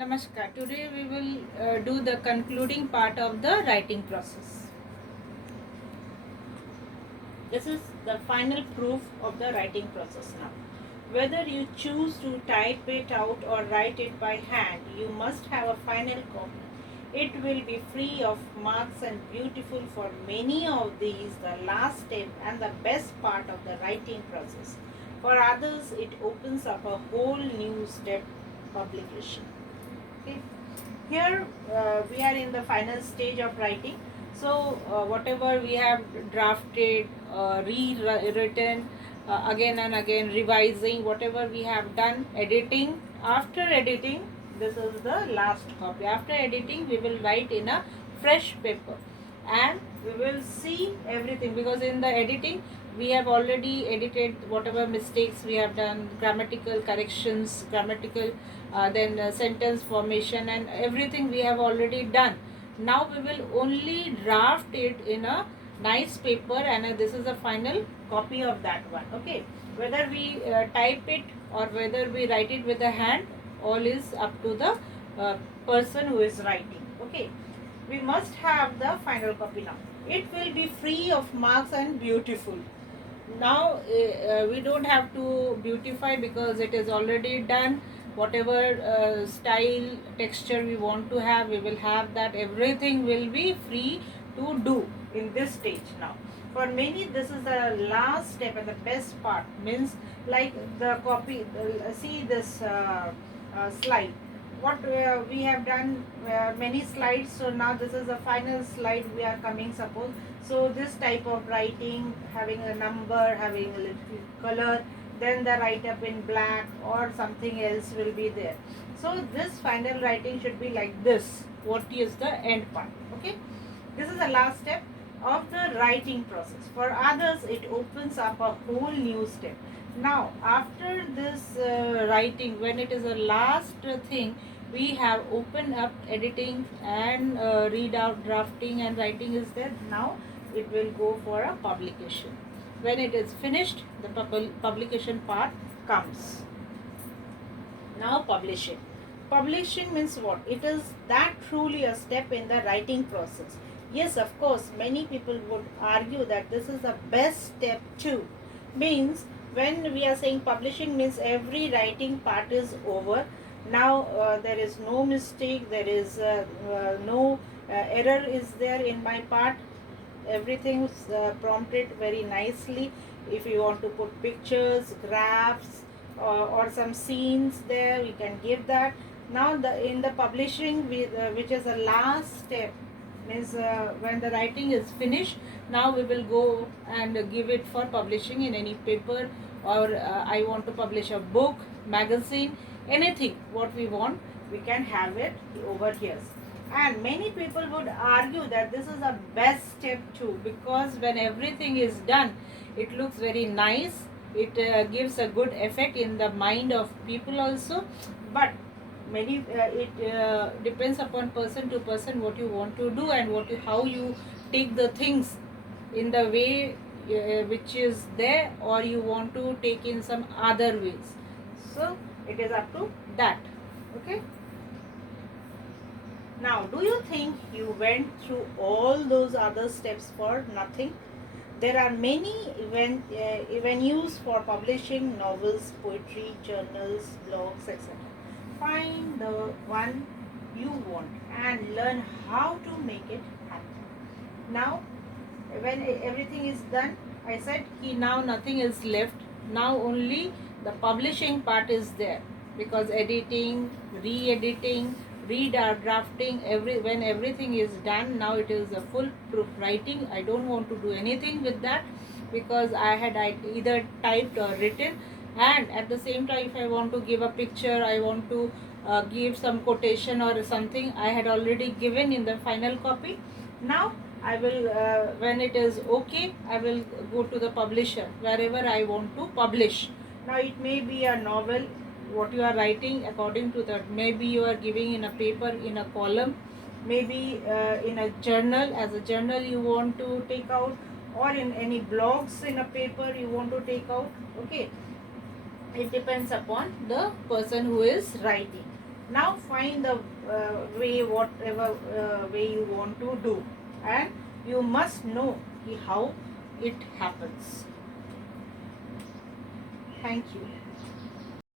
Namaskar. Today we will do the concluding part of the writing process. This is the final proof of the writing process now. Whether you choose to type it out or write it by hand, you must have a final copy. It will be free of marks and beautiful for many of these, the last step and the best part of the writing process. For others, it opens up a whole new step, publication. Okay. Here we are in the final stage of writing. So whatever we have drafted, rewritten, again and again, revising whatever we have done, editing. After editing, this is the last copy. After editing, we will write in a fresh paper and we will see everything, because in the editing we have already edited whatever mistakes we have done, grammatical corrections, grammatical then sentence formation and everything we have already done. Now we will only draft it in a nice paper, and this is a final copy of that one. Okay, whether we type it or whether we write it with the hand, all is up to the person who is writing. Okay, we must have the final copy now. It will be free of marks and beautiful. Now we don't have to beautify because it is already done. Whatever style, texture we want to have, we will have that. Everything will be free to do in this stage now. For many, this is the last step and the best part. Means like the copy, see this slide. What we have done many slides, so now this is the final slide we are coming, suppose. So this type of writing, having a number, having a little color, then the write up in black or something else will be there. So this final writing should be like this. What is the end part? Okay, this is the last step of the writing process. For others, it opens up a whole new step. Now after this writing, when it is a last thing, we have opened up editing and read out, drafting and writing is there. Now it will go for a publication. When it is finished, the publication part comes. Now publishing. Publishing means what? It is that truly a step in the writing process. Yes, of course, many people would argue that this is the best step too. Means when we are saying publishing means every writing part is over. Now there is no mistake, there is no error is there in my part. Everything is prompted very nicely. If you want to put pictures, graphs or some scenes there, we can give that. Now in the publishing, which is the last step, means when the writing is finished, now we will go and give it for publishing in any paper, or I want to publish a book, magazine, anything what we want, we can have it over here. And many people would argue that this is the best step too, because when everything is done, it looks very nice, it gives a good effect in the mind of people also. But many it depends upon person to person what you want to do and how you take the things in the way which is there, or you want to take in some other ways. So it is up to that. Okay, now do you think you went through all those other steps for nothing? There are many venues for publishing novels, poetry, journals, blogs, etc. Find the one you want and learn how to make it happen. Now when everything is done, I said now nothing is left. Now only the publishing part is there, because editing, re-editing, drafting, when everything is done, now it is a full proof writing. I don't want to do anything with that, because I had either typed or written. And at the same time, if I want to give a picture, I want to give some quotation or something, I had already given in the final copy. Now I will when it is okay, I will go to the publisher wherever I want to publish. Now it may be a novel what you are writing, according to that, maybe you are giving in a paper, in a column, maybe in a journal, as a journal you want to take out, or in any blogs in a paper you want to take out. Okay, it depends upon the person who is writing. Now find the way, whatever way you want to do, and you must know how it happens. Thank you.